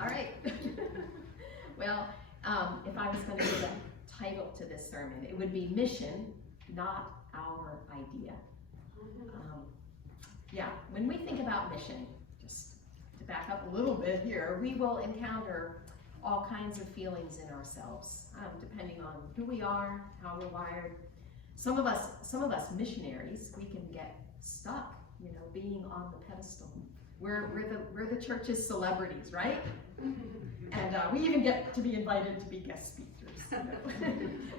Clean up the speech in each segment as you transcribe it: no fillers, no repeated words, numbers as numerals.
All right. Well, if I was going to give a title to this sermon, it would be Mission, Not Our Idea. When we think about mission, just to back up a little bit here, we will encounter all kinds of feelings in ourselves, depending on who we are, how we're wired. Some of us missionaries, we can get stuck, being on the pedestal. We're the church's celebrities, right? And we even get to be invited to be guest speakers.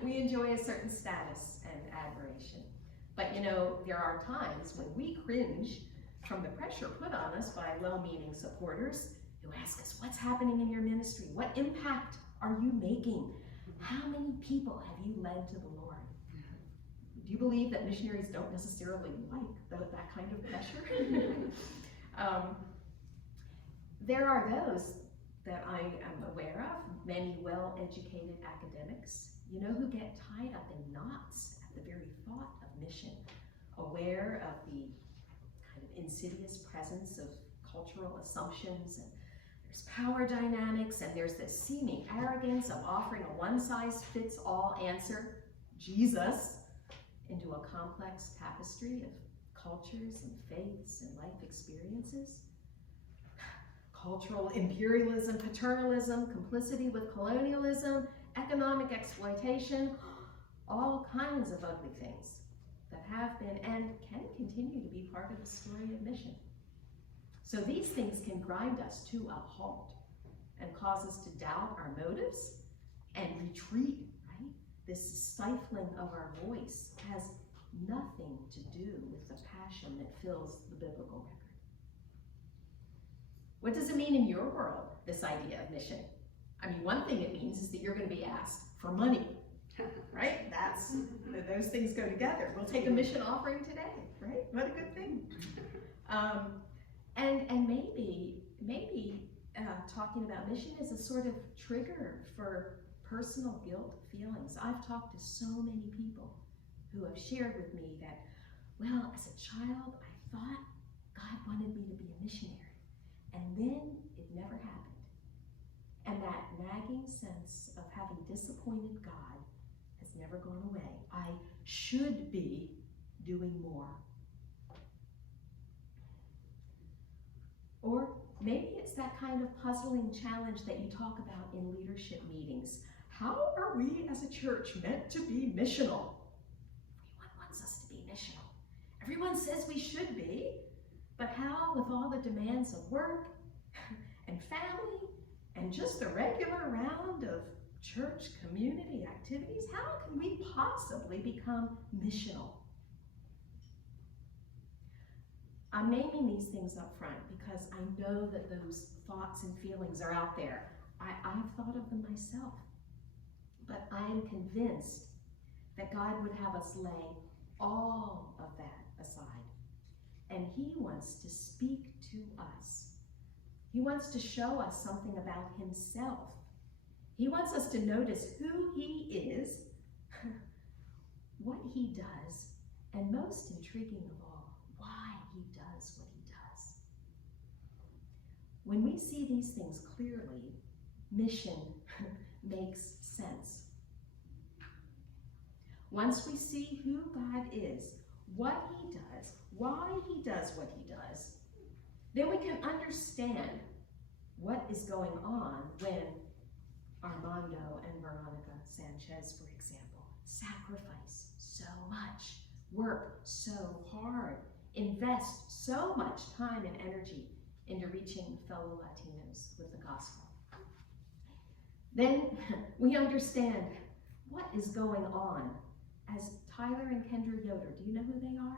We enjoy a certain status and admiration. But there are times when we cringe from the pressure put on us by well-meaning supporters who ask us, what's happening in your ministry? What impact are you making? How many people have you led to the Lord? Do you believe that missionaries don't necessarily like that kind of pressure? There are those that I am aware of, many well-educated academics, who get tied up in knots at the very thought of mission, aware of the kind of insidious presence of cultural assumptions, and there's power dynamics, and there's this seeming arrogance of offering a one-size-fits-all answer, Jesus, into a complex tapestry of cultures and faiths and life experiences. Cultural imperialism, paternalism, complicity with colonialism, economic exploitation, all kinds of ugly things that have been and can continue to be part of the story of mission. So these things can grind us to a halt and cause us to doubt our motives and retreat, right? This stifling of our voice has nothing to do with the passion that fills the biblical record. What does it mean in your world, this idea of mission? I mean, one thing it means is that you're going to be asked for money, right? Those things go together. We'll take a mission offering today, right? What a good thing. And maybe talking about mission is a sort of trigger for personal guilt feelings. I've talked to so many people who have shared with me that, well, as a child, I thought God wanted me to be a missionary. And then it never happened. And that nagging sense of having disappointed God has never gone away. I should be doing more. Or maybe it's that kind of puzzling challenge that you talk about in leadership meetings. How are we as a church meant to be missional? Everyone wants us to be missional. Everyone says we should be. But how, with all the demands of work and family and just the regular round of church community activities, how can we possibly become missional? I'm naming these things up front because I know that those thoughts and feelings are out there. I've thought of them myself. But I am convinced that God would have us lay all of that aside. And he wants to speak to us. He wants to show us something about himself. He wants us to notice who he is, what he does, and most intriguing of all, why he does what he does. When we see these things clearly, mission makes sense. Once we see who God is, what he does, why he does what he does, then we can understand what is going on when Armando and Veronica Sanchez, for example, sacrifice so much, work so hard, invest so much time and energy into reaching fellow Latinos with the gospel. Then we understand what is going on as Tyler and Kendra Yoder, do you know who they are?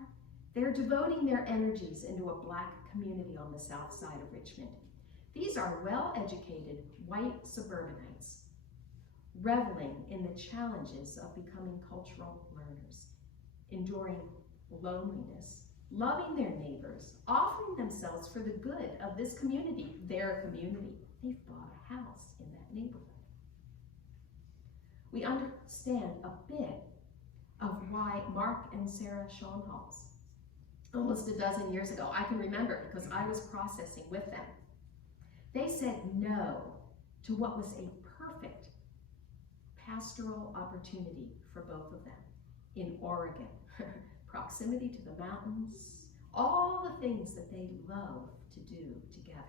They're devoting their energies into a Black community on the south side of Richmond. These are well-educated white suburbanites, reveling in the challenges of becoming cultural learners, enduring loneliness, loving their neighbors, offering themselves for the good of this community, their community. They've bought a house in that neighborhood. We understand a bit of why Mark and Sarah Schoenhals, almost a dozen years ago, I can remember because I was processing with them. They said no to what was a perfect pastoral opportunity for both of them in Oregon. Proximity to the mountains, all the things that they love to do together.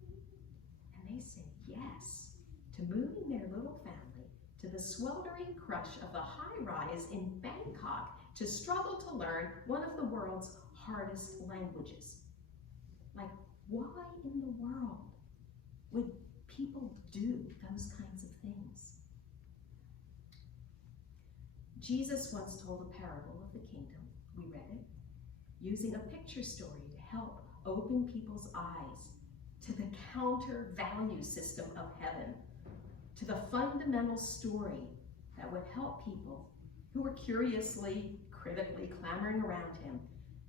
And they said yes to moving their little family to the sweltering crush of the high rise in Bangkok to struggle to learn one of the world's hardest languages. Like, why in the world would people do those kinds of things? Jesus once told a parable of the kingdom. We read it, using a picture story to help open people's eyes to the counter value system of heaven, to the fundamental story that would help people who were curiously, critically clamoring around him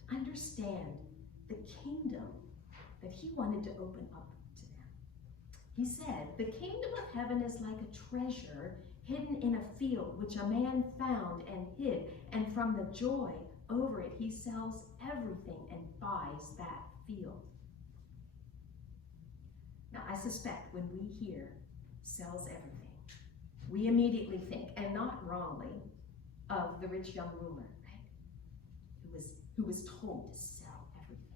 to understand the kingdom that he wanted to open up to them. He said, "The kingdom of heaven is like a treasure hidden in a field which a man found and hid, and from the joy over it he sells everything and buys that field." Now, I suspect when we hear sells everything, we immediately think, and not wrongly, of the rich young ruler, right? Who was told to sell everything.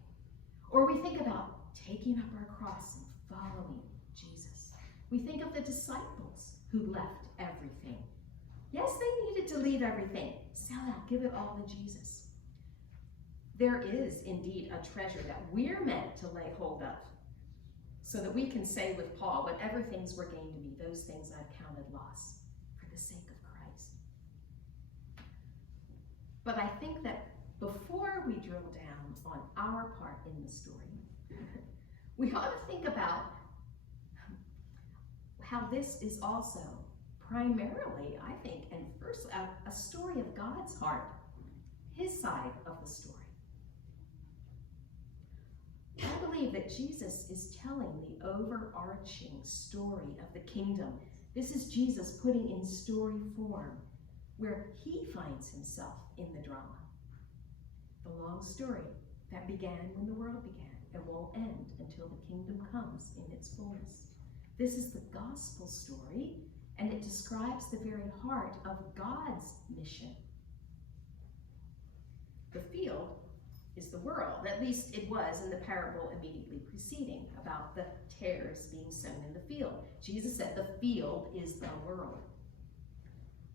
Or we think about taking up our cross and following Jesus. We think of the disciples who left everything. Yes, they needed to leave everything. Sell out, give it all to Jesus. There is indeed a treasure that we're meant to lay hold of, so that we can say with Paul, "Whatever things were gained to me, those things I've counted loss for the sake of Christ." But I think that before we drill down on our part in the story, we ought to think about how this is also primarily, I think, and first, a story of God's heart, his side of the story. I believe that Jesus is telling the overarching story of the kingdom. This is Jesus putting in story form where he finds himself in the drama. The long story that began when the world began and won't end until the kingdom comes in its fullness. This is the gospel story, and it describes the very heart of God's mission. The field is the world. At least it was in the parable immediately preceding about the tares being sown in the field. Jesus said the field is the world.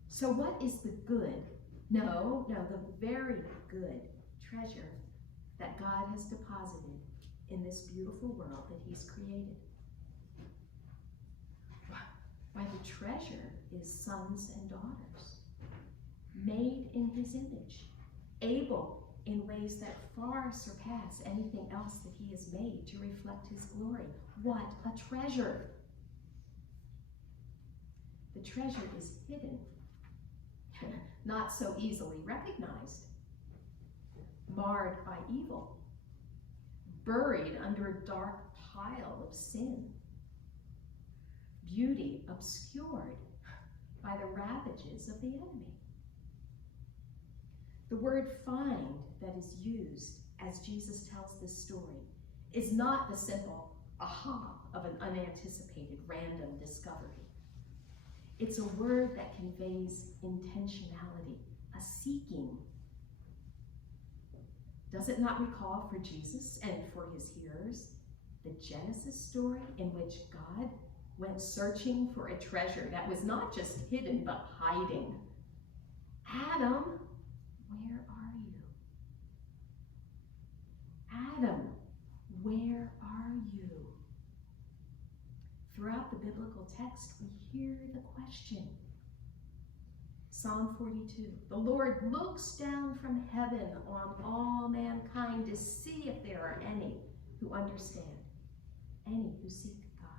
So what is the good? No, the very good treasure that God has deposited in this beautiful world that he's created. Why, the treasure is sons and daughters, made in his image, able in ways that far surpass anything else that he has made to reflect his glory. What a treasure! The treasure is hidden, not so easily recognized, marred by evil, buried under a dark pile of sin, beauty obscured by the ravages of the enemy. The word find that is used as Jesus tells this story is not the simple aha of an unanticipated random discovery. It's a word that conveys intentionality, a seeking. Does it not recall for Jesus and for his hearers the Genesis story in which God went searching for a treasure that was not just hidden but hiding? Adam, where are you? Adam, where are you? Throughout the biblical text, we hear the question. Psalm 42, the Lord looks down from heaven on all mankind to see if there are any who understand, any who seek God.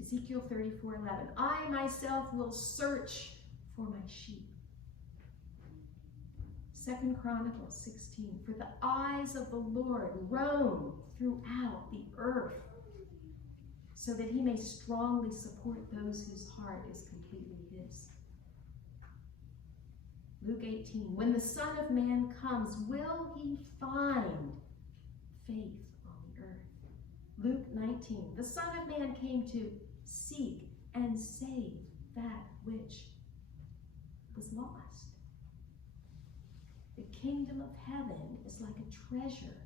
Ezekiel 34:11, I myself will search for my sheep. 2 Chronicles 16, for the eyes of the Lord roam throughout the earth, so that he may strongly support those whose heart is completely his. Luke 18, when the Son of Man comes, will he find faith on the earth? Luke 19, the Son of Man came to seek and save that which was lost. The kingdom of heaven is like a treasure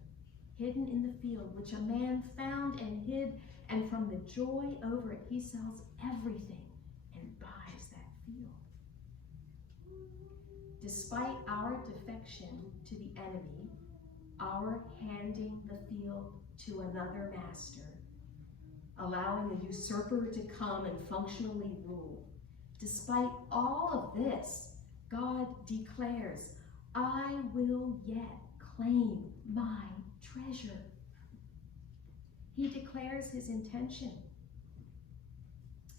hidden in the field, which a man found and hid, and from the joy over it, he sells everything and buys that field. Despite our defection to the enemy, our handing the field to another master, allowing the usurper to come and functionally rule, despite all of this, God declares, I will yet claim my treasure. He declares his intention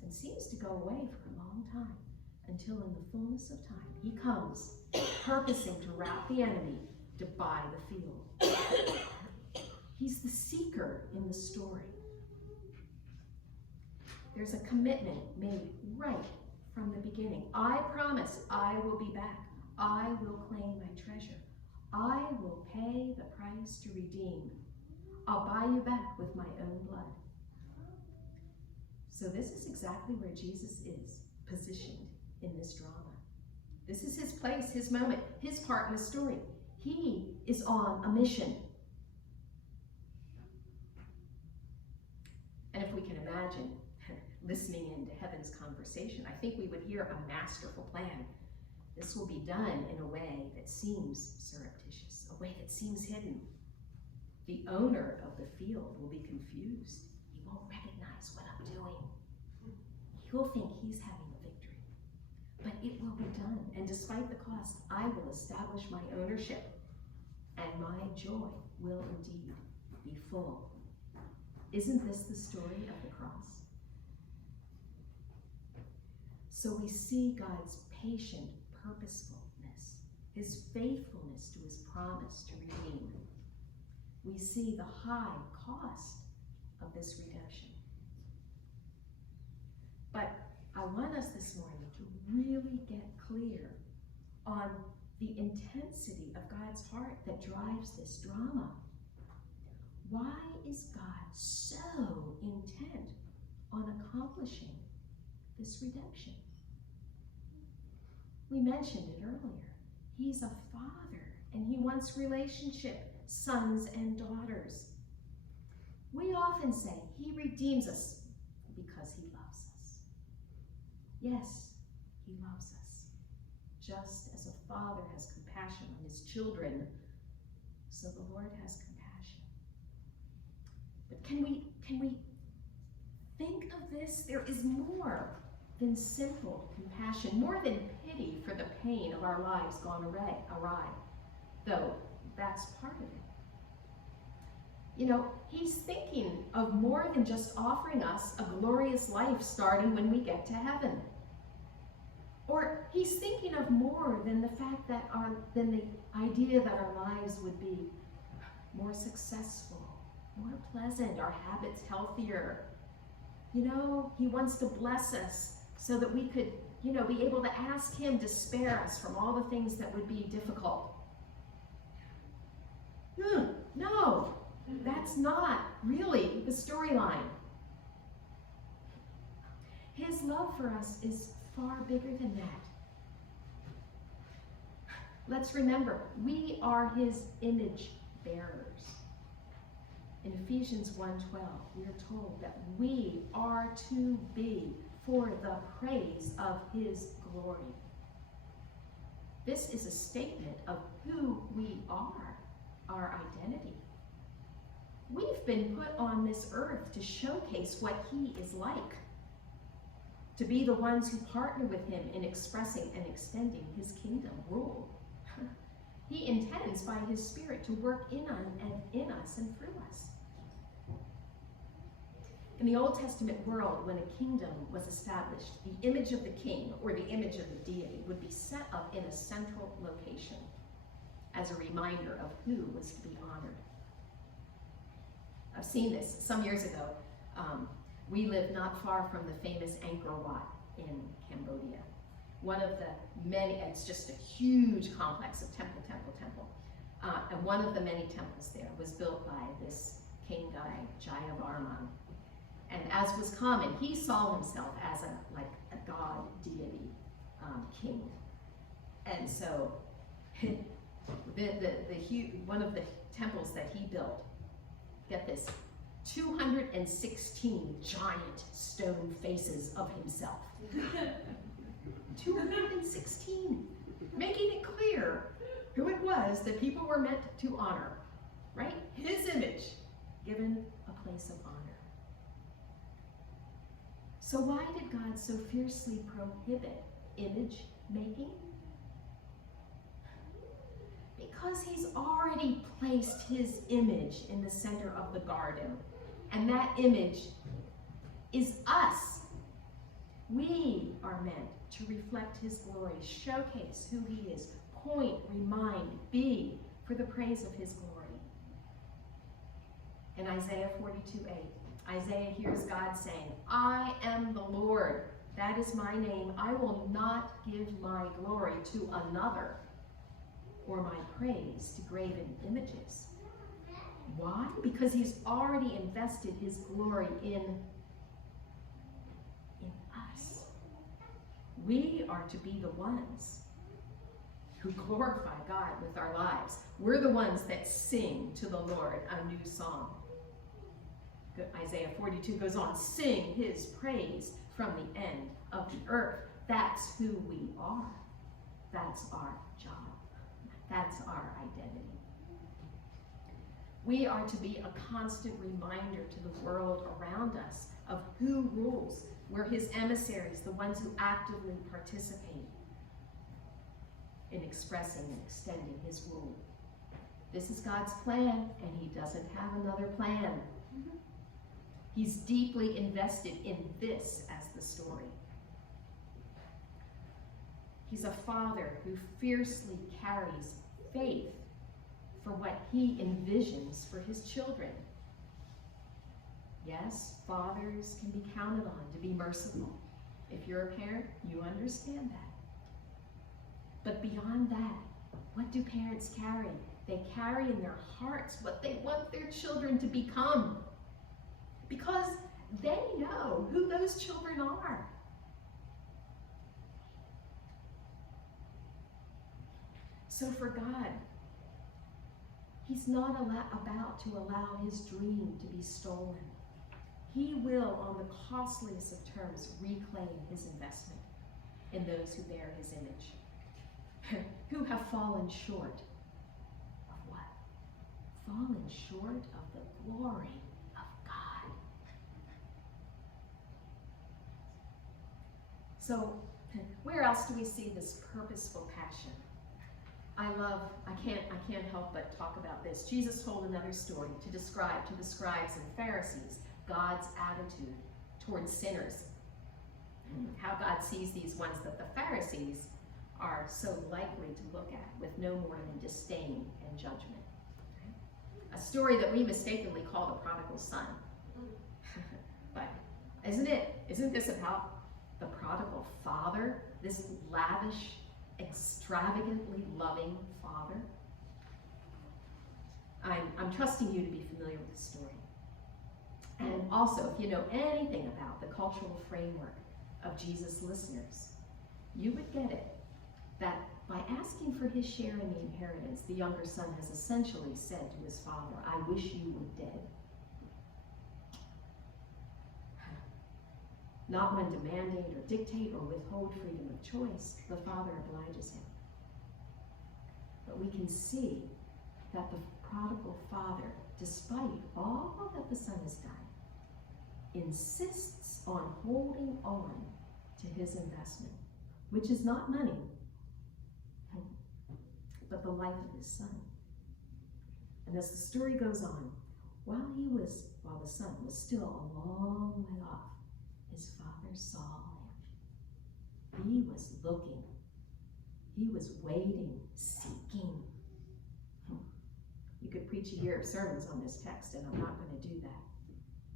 and seems to go away for a long time until in the fullness of time he comes purposing to rout the enemy to buy the field. He's the seeker in the story. There's a commitment made right from the beginning. I promise I will be back. I will claim my treasure. I will pay the price to redeem. I'll buy you back with my own blood. So this is exactly where Jesus is positioned in this drama. This is his place, his moment, his part in the story. He is on a mission. And if we can imagine listening into heaven's conversation, I think we would hear a masterful plan. This will be done in a way that seems surreptitious, a way that seems hidden. The owner of the field will be confused. He won't recognize what I'm doing. He'll think he's having a victory. But it will be done. And despite the cost, I will establish my ownership. And my joy will indeed be full. Isn't this the story of the cross? So we see God's patient purposefulness, his faithfulness to his promise to redeem. We see the high cost of this redemption. But I want us this morning to really get clear on the intensity of God's heart that drives this drama. Why is God so intent on accomplishing this redemption? We mentioned it earlier. He's a father, and he wants relationship, sons and daughters. We often say he redeems us because he loves us. Yes, he loves us. Just as a father has compassion on his children, so the Lord has compassion. But can we think of this? There is more than simple compassion, more than pity for the pain of our lives gone awry, though that's part of it. You know, he's thinking of more than just offering us a glorious life starting when we get to heaven. Or he's thinking of more than the fact that than the idea that our lives would be more successful, more pleasant, our habits healthier. You know, he wants to bless us so that we could, be able to ask him to spare us from all the things that would be difficult. No, that's not really the storyline. His love for us is far bigger than that. Let's remember, we are his image bearers. In Ephesians 1:12, we are told that we are to be for the praise of his glory. This is a statement of who we are, our identity. We've been put on this earth to showcase what he is like, to be the ones who partner with him in expressing and extending his kingdom rule. He intends by his Spirit to work in us and through us. In the Old Testament world, when a kingdom was established, the image of the king or the image of the deity would be set up in a central location as a reminder of who was to be honored. I've seen this some years ago. We live not far from the famous Angkor Wat in Cambodia. One of the many, it's just a huge complex of temple. And one of the many temples there was built by this king guy, Jayavarman. And as was common, he saw himself as a god deity king. And so one of the temples that he built, get this, 216 giant stone faces of himself. 216, making it clear who it was that people were meant to honor, right? His image given a place of honor. So why did God so fiercely prohibit image making? Because he's already placed his image in the center of the garden. And that image is us. We are meant to reflect his glory, showcase who he is, point, remind, be for the praise of his glory. In Isaiah 42:8, Isaiah hears God saying, I am the Lord, that is my name. I will not give my glory to another, or my praise to graven images. Why? Because he's already invested his glory in us. We are to be the ones who glorify God with our lives. We're the ones that sing to the Lord a new song. Isaiah 42 goes on, sing his praise from the end of the earth. That's who we are. That's our job. That's our identity. We are to be a constant reminder to the world around us of who rules. We're his emissaries, the ones who actively participate in expressing and extending his rule. This is God's plan, and he doesn't have another plan. He's deeply invested in this as the story. He's a father who fiercely carries faith for what he envisions for his children. Yes, fathers can be counted on to be merciful. If you're a parent, you understand that. But beyond that, what do parents carry? They carry in their hearts what they want their children to become, because they know who those children are. So for God, he's not about to allow his dream to be stolen. He will, on the costliest of terms, reclaim his investment in those who bear his image, who have fallen short of what? Fallen short of the glory of God. So, where else do we see this purposeful passion? I can't help but talk about this. Jesus told another story to describe to the scribes and Pharisees God's attitude towards sinners. How God sees these ones that the Pharisees are so likely to look at with no more than disdain and judgment. A story that we mistakenly call the prodigal son. But isn't this about the prodigal father, this lavish, extravagantly loving father? I'm trusting you to be familiar with the story. And also, if you know anything about the cultural framework of Jesus' listeners, you would get it that by asking for his share in the inheritance, the younger son has essentially said to his father, I wish you were dead. Not when to mandate or dictate or withhold freedom of choice, the father obliges him. But we can see that the prodigal father, despite all that the son has done, insists on holding on to his investment, which is not money, but the life of his son. And as the story goes on, while the son was still a long way off, his father saw him. He was looking. He was waiting, seeking. You could preach a year of sermons on this text, and I'm not going to do that.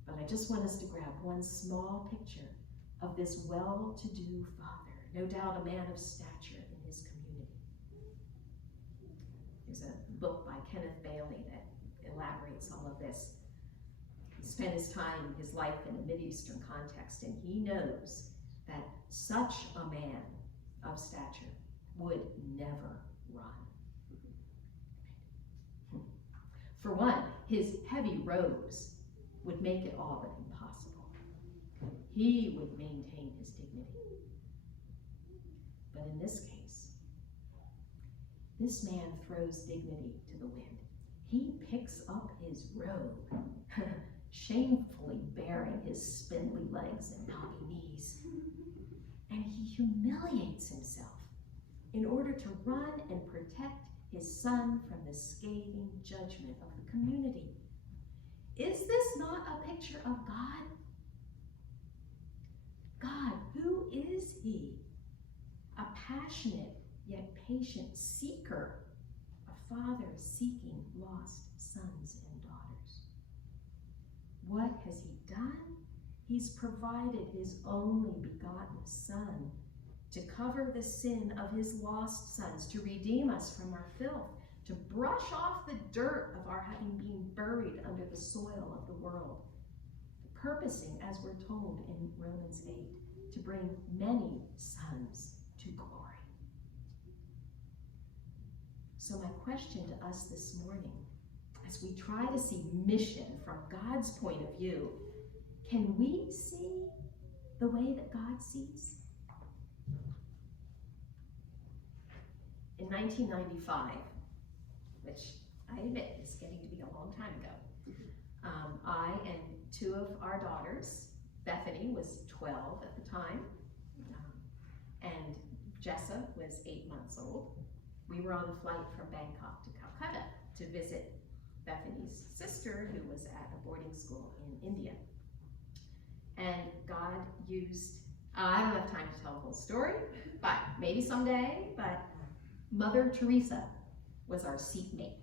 But I just want us to grab one small picture of this well-to-do father, no doubt a man of stature in his community. There's a book by Kenneth Bailey that elaborates all of this. spent his life in a Mideastern context, and he knows that such a man of stature would never run. For one, his heavy robes would make it all but impossible. He would maintain his dignity. But in this case, this man throws dignity to the wind. He picks up his robe, shamefully baring his spindly legs and knobby knees, and he humiliates himself in order to run and protect his son from the scathing judgment of the community. Is this not a picture of God? God, who is he? A passionate yet patient seeker, a father seeking lost sons and daughters. What has he done? He's provided his only begotten Son to cover the sin of his lost sons, to redeem us from our filth, to brush off the dirt of our having been buried under the soil of the world, purposing, as we're told in Romans 8, to bring many sons to glory. So my question to us this morning, as we try to see mission from God's point of view, can we see the way that God sees? In 1995, which I admit is getting to be a long time ago, I and two of our daughters, Bethany was 12 at the time, and Jessa was 8 months old. We were on a flight from Bangkok to Calcutta to visit Bethany's sister, who was at a boarding school in India. And God used, I don't have time to tell the whole story, but maybe someday, but Mother Teresa was our seatmate.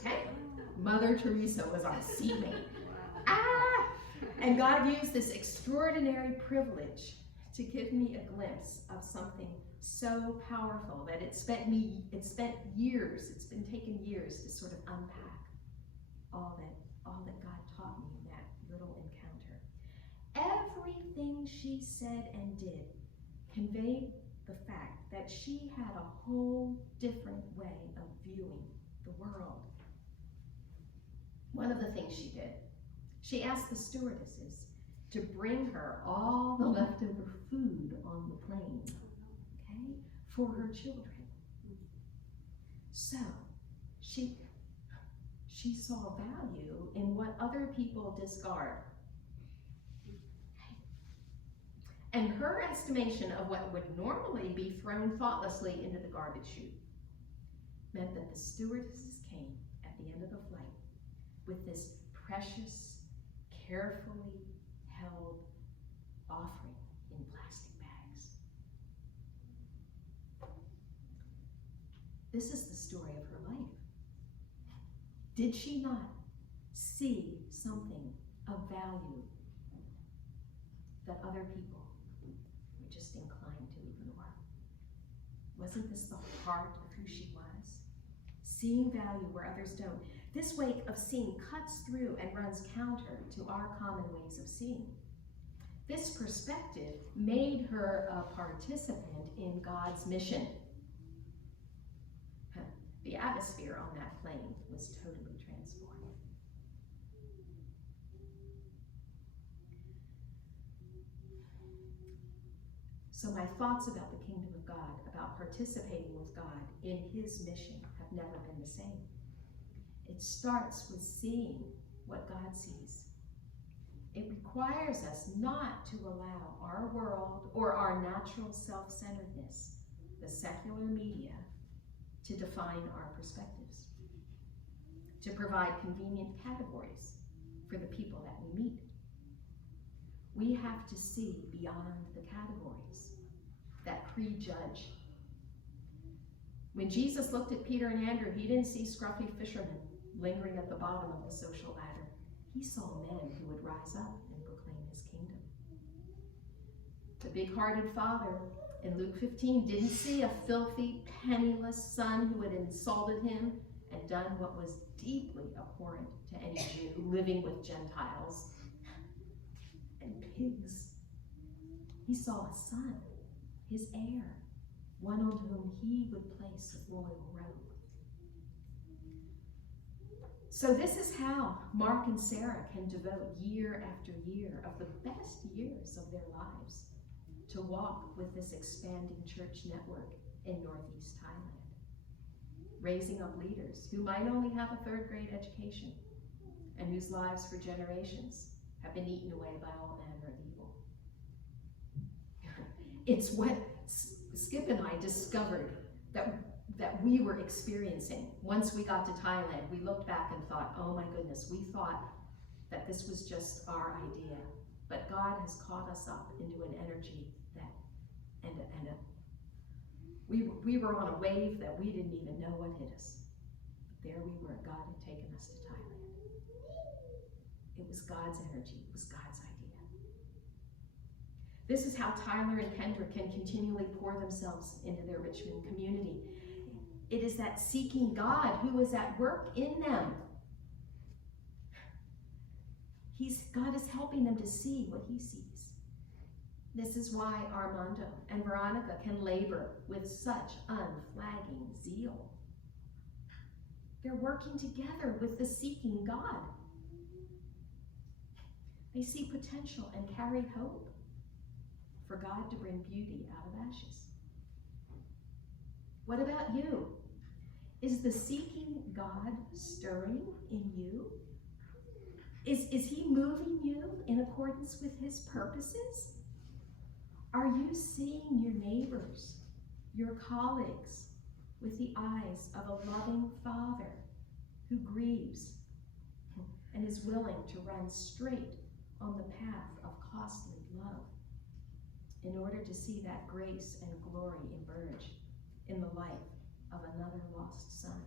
Okay? Mother Teresa was our seatmate. And God used this extraordinary privilege to give me a glimpse of something so powerful that it's been taken years to sort of unpack all that God taught me in that little encounter. Everything she said and did conveyed the fact that she had a whole different way of viewing the world. One of the things she did, she asked the stewardesses to bring her all the leftover food on the plane, okay, for her children. So she saw value in what other people discard. And her estimation of what would normally be thrown thoughtlessly into the garbage chute meant that the stewardesses came at the end of the flight with this precious, carefully held offering in plastic bags. This is the story of her life. Did she not see something of value that other people were just inclined to ignore? Wasn't this the heart of who she was? Seeing value where others don't. This way of seeing cuts through and runs counter to our common ways of seeing. This perspective made her a participant in God's mission. The atmosphere on that plane was totally transformed. So my thoughts about the kingdom of God, about participating with God in his mission, have never been the same. It starts with seeing what God sees. It requires us not to allow our world or our natural self-centeredness, the secular media, to define our perspectives, to provide convenient categories for the people that we meet. We have to see beyond the categories that prejudge. When Jesus looked at Peter and Andrew, he didn't see scruffy fishermen lingering at the bottom of the social ladder. He saw men who would rise up and proclaim his kingdom. The big-hearted father in Luke 15 didn't see a filthy, penniless son who had insulted him and done what was deeply abhorrent to any Jew living with Gentiles and pigs. He saw a son, his heir, one on whom he would place a royal robe. So this is how Mark and Sarah can devote year after year of the best years of their lives to walk with this expanding church network in Northeast Thailand, raising up leaders who might only have a third-grade education and whose lives for generations have been eaten away by all manner of evil. It's what Skip and I discovered that we were experiencing. Once we got to Thailand, we looked back and thought, oh my goodness, we thought that this was just our idea. But God has caught us up into an energy we were on a wave that we didn't even know what hit us. But there we were, God had taken us to Thailand. It was God's energy, it was God's idea. This is how Tyler and Kendra can continually pour themselves into their Richmond community. It is that seeking God who is at work in them. God is helping them to see what he sees. This is why Armando and Veronica can labor with such unflagging zeal. They're working together with the seeking God. They see potential and carry hope for God to bring beauty out of ashes. What about you? Is the seeking God stirring in you? Is he moving you in accordance with his purposes? Are you seeing your neighbors, your colleagues, with the eyes of a loving Father who grieves and is willing to run straight on the path of costly love in order to see that grace and glory emerge in the life of another lost son,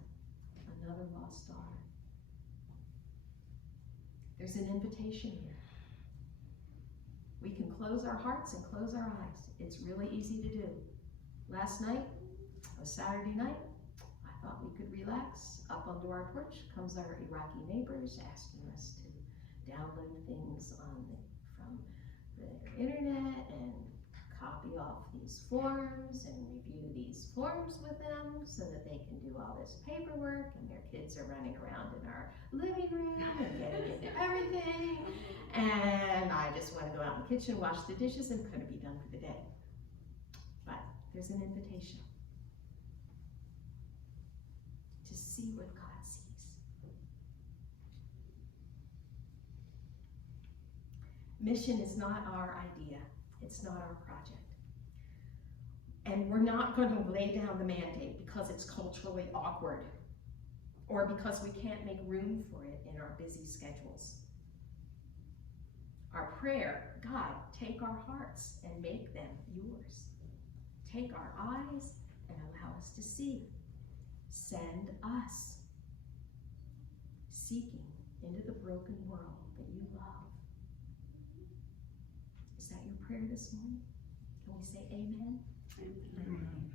another lost daughter? There's an invitation here. We can close our hearts and close our eyes. It's really easy to do. Last night, a Saturday night, I thought we could relax. Up onto our porch comes our Iraqi neighbors asking us to download things from the internet and copy off these forms and review these forms with them so that they can do all this paperwork, and their kids are running around in our living room and getting into everything. And I just want to go out in the kitchen, wash the dishes, and couldn't be done for the day. But there's an invitation to see what God sees. Mission is not our idea. It's not our project. And we're not going to lay down the mandate because it's culturally awkward or because we can't make room for it in our busy schedules. Our prayer, God, take our hearts and make them yours. Take our eyes and allow us to see. Send us seeking into the broken world that you love. Is that your prayer this morning? Can we say amen? Amen.